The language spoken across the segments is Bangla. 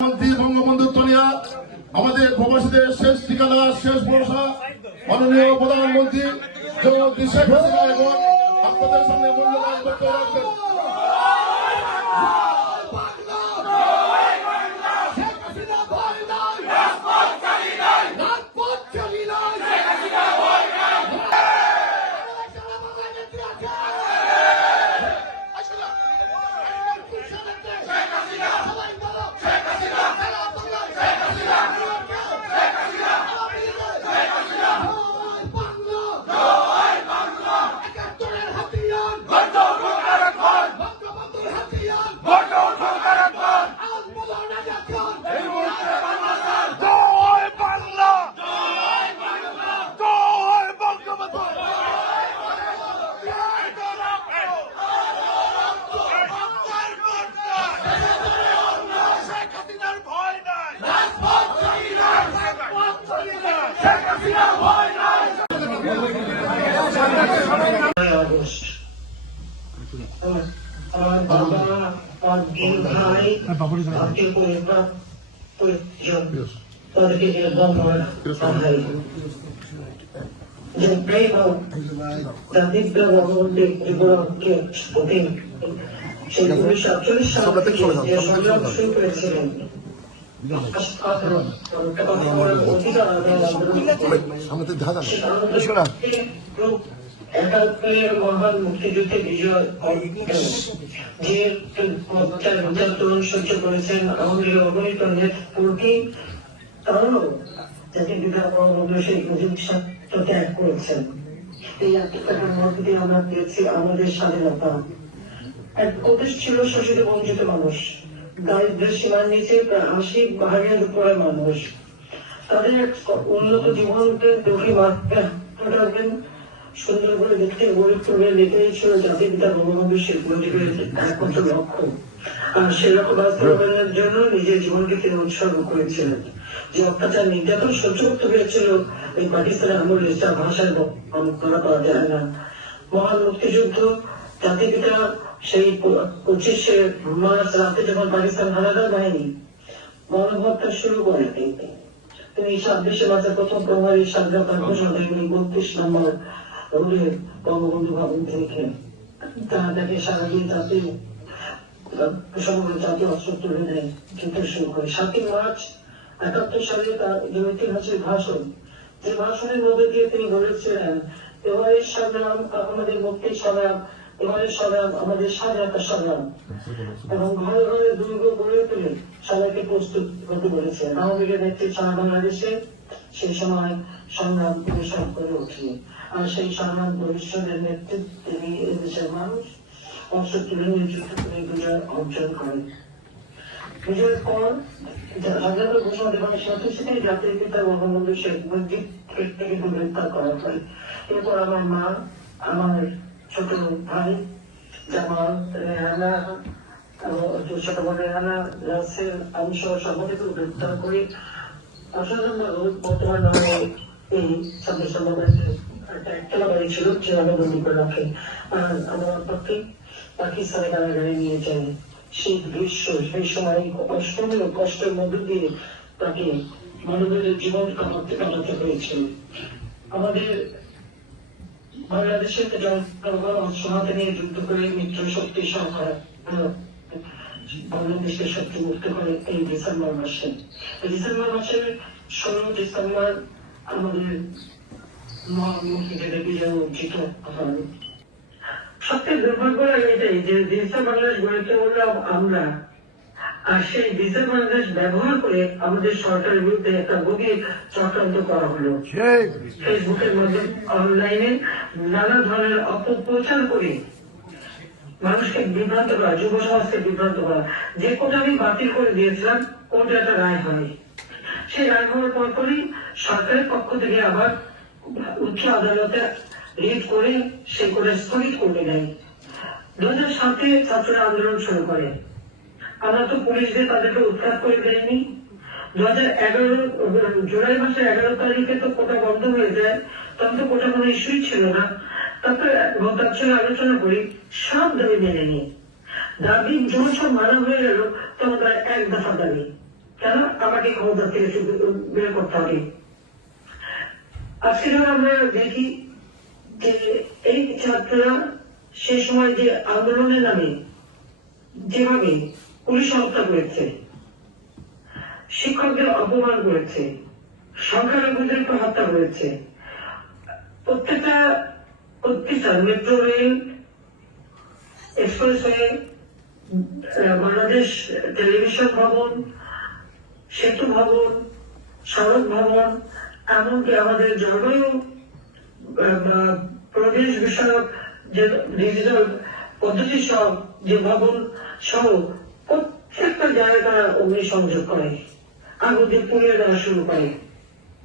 বঙ্গবন্ধু তনিয়া আমাদের প্রবাসীদের শেষ ঠিকানা, শেষ ভরসা মাননীয় প্রধানমন্ত্রী জগৎ শেখ হাসিনা এবং আপনাদের সামনে মূল্যবান বক্তব্য রাখবেন। আমার বাবা, আমার বীর ভাই, আমাকে পরিবার পরিজন, তাদেরকে যে প্রেম দাদিত্ব বঙ্গবন্ধু জীবনকে প্রতিম সেই 1948 সাল থেকে যে সংগ্রাম শুরু করেছিলেন মহান মুক্তিযুদ্ধে বিজয় যে তরুণ সহ্য করেছেন আমাদের অগণিত নেতৃত্বকে তারাও জাতির পিতা বঙ্গবন্ধু শেখ মুজিবুর সাথে ত্যাগ করেছেন। এই আত্মত্যাগের মধ্য দিয়ে আমরা পেয়েছি আমাদের স্বাধীনতা। এক প্রদেশ ছিল শোষিত বঞ্চিত মানুষ, দারিদ্র্যের সীমার নিচে প্রায় 80% উপরে মানুষ, তাদের উন্নত জীবনের দুঃখী মাত্রা সুন্দর করে দেখতে গরিব করে লেগেই ছিল জাতির পিতা বঙ্গবন্ধু শেখ মুজিবের একমাত্র লক্ষ্য। আর সেই লক্ষ্য বাস্তবায়নের জন্য নিজের জীবনকে তিনি উৎসর্গ করেছিলেন। যে অত্যাচার নির্যাতন সহ্য করতে পেরেছিল এই পাকিস্তানের আমলে যা ভাষায় বর্ণনা করা যায় না। মহান মুক্তিযুদ্ধ জাতির পিতা সেই 25শে মার্চ রাতে যখন পাকিস্তান হানাদার বাহিনী গণহত্যা শুরু করে তিনি 26শে মার্চের প্রথম প্রহরী স্বাধীনতা ঘোষণা দেন 32 নম্বর বঙ্গবন্ধু ভবন থেকে তাকে সারা দিয়ে জাতীয় সমগ্র জাতীয় অস্ত্র তুলে নেয়, যুদ্ধ শুরু করে। 7ই মার্চ 71 সালে তার ঐতিহাসিক ভাষণ, যে ভাষণের মধ্যে দিয়ে তিনি বলেছিলেন এবারের সংগ্রাম আমাদের মুক্তির সংগ্রাম, এবারের সংগ্রাম আমাদের স্বাধীনতা সংগ্রাম, এবং ঘরে ঘরে দুর্গ গড়ে তুলে সবাইকে প্রস্তুত হতে বলেছেন। আওয়ামী লীগের নেতৃত্বে সারা বাংলাদেশে সেই সময় সংগ্রাম পরিশ্রম করে ওঠে। আর সেই সংগ্রাম ভবিষ্যতের নেতৃত্বে তিনি এদেশের মানুষ অস্ত্র তুলে নিয়ে যুদ্ধ করে বিজয় অর্জন করেন। বিজয়ের পর স্বাধীনতা ঘোষণা দেওয়ার সাথে সাথে জাতির পিতা বঙ্গবন্ধু শেখ মুজিব থেকে গ্রেপ্তার করা হয়। এরপর আমার মা, আমার ছোট ভাই জামাল, রেহানা, ছোট বোন রেহানা, রাসেল, আমি সহ সকলকে গ্রেপ্তার করে বর্তমান নামে এই 26 নম্বর একটা একতলা বাড়ি ছিল সেভাবে বন্দি করে রাখে। আর আমার পক্ষে পাকিস্তানে কারাগারে নিয়ে যায়। সেই দৃশ্য সেই সময় অষ্টমীয় কষ্টের মধ্য দিয়ে তাকে মানবের জীবন কাটাতে হয়েছিল। আমাদের বাংলাদেশের জনগণ অস্ত্র হাতে নিয়ে যুদ্ধ করে মিত্র শক্তি সংখ্যা বাংলাদেশকে শক্তি মুক্ত করে এই ডিসেম্বর মাসে। ডিসেম্বর মাসের 16 ডিসেম্বর আমাদের মুক্তিযুদ্ধে বিজয় অর্জিত হয়। সবচেয়ে দুর্ভাগ্য লাগে এটাই যে ডিজিটাল বাংলাদেশ গড়ে তুললাম আমরা, আর সেই ডিজিটাল বাংলাদেশ ব্যবহার করে আমাদের সরকারের বিরুদ্ধে একটা গভীর চক্রান্ত করা হলো। ফেসবুকের মধ্যে অনলাইনে নানা ধরনের অপপ্রচার করে মানুষকে বিভ্রান্ত করা, যুব সমাজকে বিভ্রান্ত করা। যে কোটা আমি বাতিল করে দিয়েছিলাম, কোর্টে একটা রায় হয়। সেই রায় হওয়ার পরপরই সরকারের পক্ষ থেকে আবার উচ্চ আদালতে রিট করে সেই কোটা স্থগিত করতে দেয়। 2007-এ ছাত্ররা আন্দোলন শুরু করে। আমরা তো পুলিশ দিয়ে তাদেরকে উৎখাত করে দেয়নি। 2011 জুলাই মাসের 11 তারিখে তো কোটা বন্ধ হয়ে যায়, তখন তো কোটা কোনো ইস্যুই ছিল না। তারপরে তার সঙ্গে আলোচনা করি, সব দাবি মেনে নিই। দাবি যখন সব মানা হয়ে গেল তখন তার এক দফা দাবি কেন আমাকে ক্ষমতা থেকে বের করতে হবে? আজকে যখন আমরা দেখি যে এই ছাত্ররা সে সময় যে আন্দোলনের নামে যেভাবে পুলিশ হত্যা করেছে, শিক্ষকদের অপমান করেছে, সংখ্যালঘুদেরকে হত্যা করেছে, প্রত্যেকটা প্রতিষ্ঠান metro rail, expressway, Bangladesh television ভবন, সেতু ভবন, সড়ক ভবন, এমনকি আমাদের জলবায়ু পরিবেশ বিষয়ক যে ডিজিটাল পদ্ধতি সহ যে ভবন সহ প্রত্যেকটা জায়গায় তারা অগ্নিসংযোগ করে, আগুন দিয়ে পুড়িয়ে দেওয়া শুরু করে,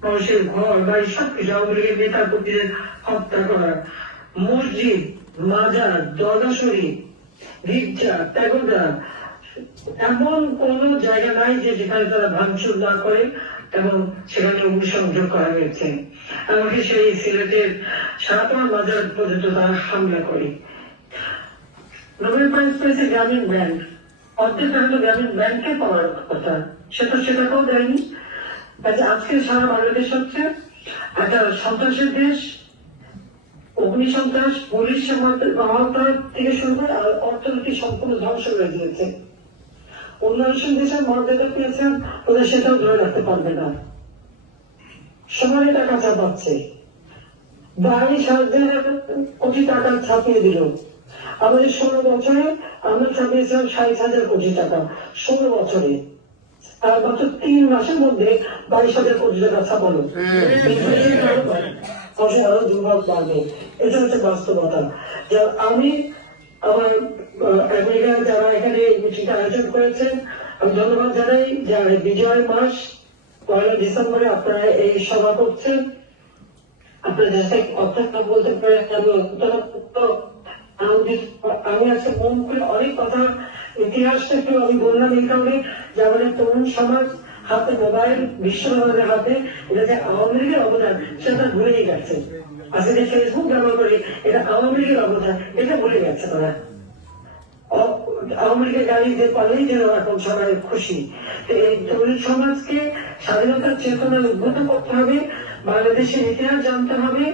মানুষের ঘর বাড়ি সবকিছু আওয়ামী লীগের নেতা কর্মীদের হত্যা করা, মসজিদ, মাজার, দরগা শরীফ, গির্জা, প্যাগোডা, এমন কোন জায়গা নাই যে যেখানে তারা ভাঙচুর না করে এবং সেখানে অগ্নিসংযোগ করা হয়েছে। এমনকি সেই সিলেটের সাতমান বাজার পর্যন্ত তারা হামলা করে। নোবেল প্রাইজ পেয়েছে গ্রামীণ ব্যাংক, অর্ধেক টাকা তো গ্রামীণ ব্যাংকে পাওয়ার কথা, সেটাকেও দেয়নি। আজকে সারা বাংলাদেশ হচ্ছে একটা সন্ত্রাসের দেশ, অগ্নিসন্ত্রাস, পুলিশ থেকে শুরু করে অর্থনীতি সম্পূর্ণ ধ্বংস হয়ে গিয়েছে। উন্নয়নশীল দেশের মর্যাদা পেয়েছেন, ওদের সেটাও ধরে রাখতে পারবে না, সমানে টাকা ছাপাচ্ছে। 22,000 কোটি টাকা ছাপিয়ে দিল। আমাদের 16 বছরে আমরা ছাপিয়েছিলাম 60,000 কোটি টাকা, 16 বছরে। আর মাত্র 3 মাসের মধ্যে 22,000 কোটি টাকা ছাপানো, আরো দুর্ভাগ বাড়বে। এটা হচ্ছে বাস্তবতা। আমি আমার আমেরিকার যারা এখানে মিটিংটা আয়োজন করেছেন, আমি ধন্যবাদ জানাই। যারা বিজয় মাস 1 ডিসেম্বরে আপনারা এই সভা করছেন, আপনার দেশে অত্যন্ত বলতে পারে আমি আজকে মন করে অনেক কথা ইতিহাসটা একটু আমি বললাম এই কারণে যে আমাদের তরুণ সমাজ হাতে মোবাইল, বিশ্বভারতের হাতে, এটা যে আওয়ামী লীগের অবদান সেটা ভুলে গেছে। আজকে যে ফেসবুক ব্যবহার করে এটা আওয়ামী লীগের অবদান, এটা ভুলে গেছে তারা। আওয়ামী লীগের গাড়ি যে পালেই যেন এখন সবাই খুশি। এই তরুণ সমাজকে স্বাধীনতার চেতনা উদ্বুদ্ধ করতে হবে, বাংলাদেশের ইতিহাস জানতে হবে,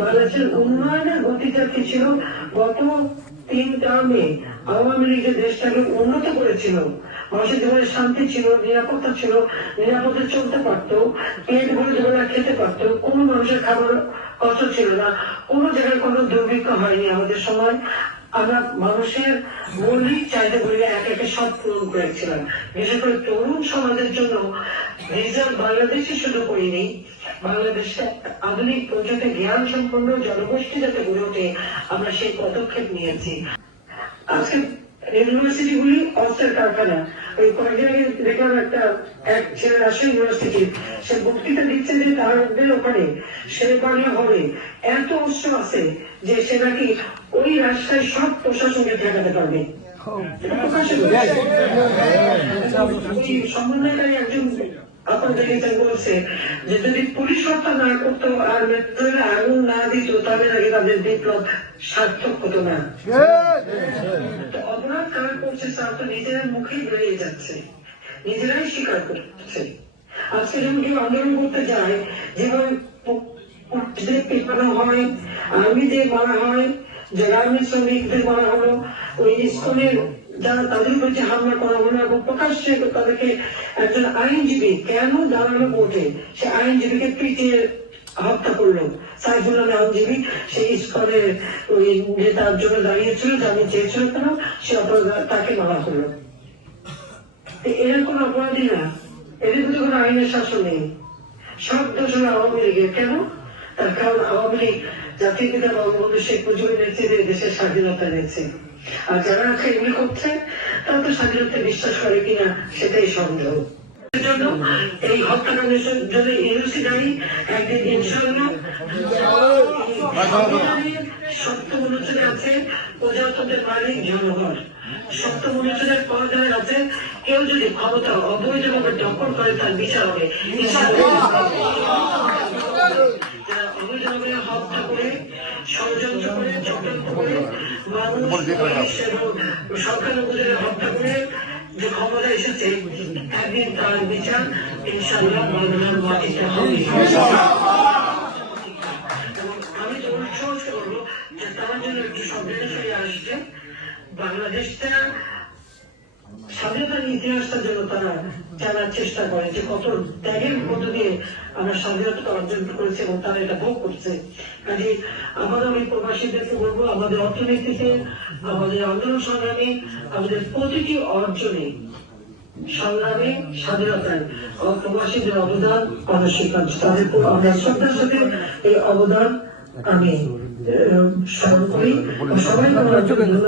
বাংলাদেশের উন্নয়নের গতিটা কি ছিল। গত 3 টার্মে আওয়ামী লীগ যে দেশটাকে উন্নত করেছিল, মানুষের জীবনে শান্তি ছিল, নিরাপত্তা ছিল, নিরাপদে চলতে পারতো, পেট ভরে জীবনে খেতে পারতো, কোন মানুষের খাবার কষ্ট ছিল না, কোন জায়গায় কোনো দুর্ভিক্ষ হয়নি আমাদের সময়। আমরা মানুষের মৌলিক চাহিদাগুলি একে সব পূরণ করেছিলাম। বিশেষ করে তরুণ সমাজের জন্য ডিজিটাল বাংলাদেশে শুধু করিনি, বাংলাদেশে আধুনিক প্রযুক্তি জ্ঞান সম্পন্ন জনগোষ্ঠী যাতে গড়ে ওঠে, আমরা সেই পদক্ষেপ নিয়েছি। আজকে ইউনিভার্সিটি গুলি অস্ত্রের কারখানা। ওই কয়েকদিন আগে দেখলাম এক ছেলে রাজশাহী ইউনিভার্সিটি, সে বক্তৃতা দিচ্ছে যে তাদের ওখানে শের বাংলা হবে, এত অস্ত্র আছে যে সে নাকি ওই রাজশাহী সব প্রশাসনকে ঠেকাতে পারবে। সমন্বয়কারী একজন আপনাদেরকে বলছে যে যদি পুলিশ হত্যা না করতো আর মেট্রোর আগুন না দিত, তাহলে নাকি তাদের বিপ্লব সার্থক হতো না। অপরাধ কারা করছে তার তো নিজেরা মুখেই বেরিয়ে যাচ্ছে, নিজেরাই স্বীকার করছে। আজকে যখন কেউ আন্দোলন করতে যায়, যেভাবে পেটানো হয়, আর্মিদের মারা হয়, যে গার্মেন্ট শ্রমিকদের মারা হলো, ওই স্কুলের যারা তাদের উপর যে হামলা করা হলো এবং প্রকাশ্যে তাদেরকে একজন আইনজীবী কেন দাঁড়ানো কোর্টে, সে আইনজীবীকে পিটিয়ে হত্যা করলো। সাইফুল নামে আইনজীবী সেই স্কুলের ওই নেতার জন্য দাঁড়িয়েছিল, জামিন চেয়েছিল কেন, সে অপরাধ তাকে মারা হলো। এরা কোন অপরাধী না, এদের মধ্যে কোনো আইনের শাসন নেই। সব দোষ হলো আওয়ামী লীগের। কেন? তার কারণ আওয়ামী লীগ জাতির পিতা বঙ্গবন্ধু শেখ মুজিবুর নেতৃত্বে দেশের স্বাধীনতা নিয়েছে। আর যারা এগুলি করছে তারা তো স্বাধীনতা বিশ্বাস করে কিনা সেটাই সন্দেহ। জন্য এই হত্যাকাণ্ডের যদি ইউনিভার্সিটি দায়ী, একদিন ইনশাআল্লাহ সপ্তম অনুচ্ছেদে আছে প্রজাতন্ত্রের মালিক জনগণ। সপ্তম অনুচ্ছেদের পর যারা আছে, কেউ যদি ক্ষমতা অবৈধভাবে দখল করে তার বিচার হবে। যারা অবৈধভাবে হত্যা করে, ষড়যন্ত্র করে, চক্রান্ত করে, মানুষ এবং সংখ্যালঘুদের হত্যা করে যে ক্ষমতা এসেছে একদিন তার বিচার ইনশাআল্লাহ বাংলার মাটিতে হবে। এবং আমি তো উৎসাহ করবো যে তার জন্য একটি সংবিধান ফিরে আসছে। বাংলাদেশটা স্বাধীনতার ইতিহাসটা যেন তারা জানার চেষ্টা করে যে কত ত্যাগের মধ্য দিয়ে আমরা স্বাধীনতা অর্জন করেছি এবং তারা এটা ভোগ করছে। কাজে আমাদের ওই প্রবাসীদেরকে বলবো আমাদের অর্থনীতিতে, আমাদের আন্দোলন সংগ্রামে, আমাদের প্রতিটি অর্জনে সংগ্রামে স্বাধীনতায় প্রবাসীদের অবদান অনস্বীকার্য। তাদের আমরা শ্রদ্ধার সাথে এই অবদান আমি স্মরণ করি। সবাই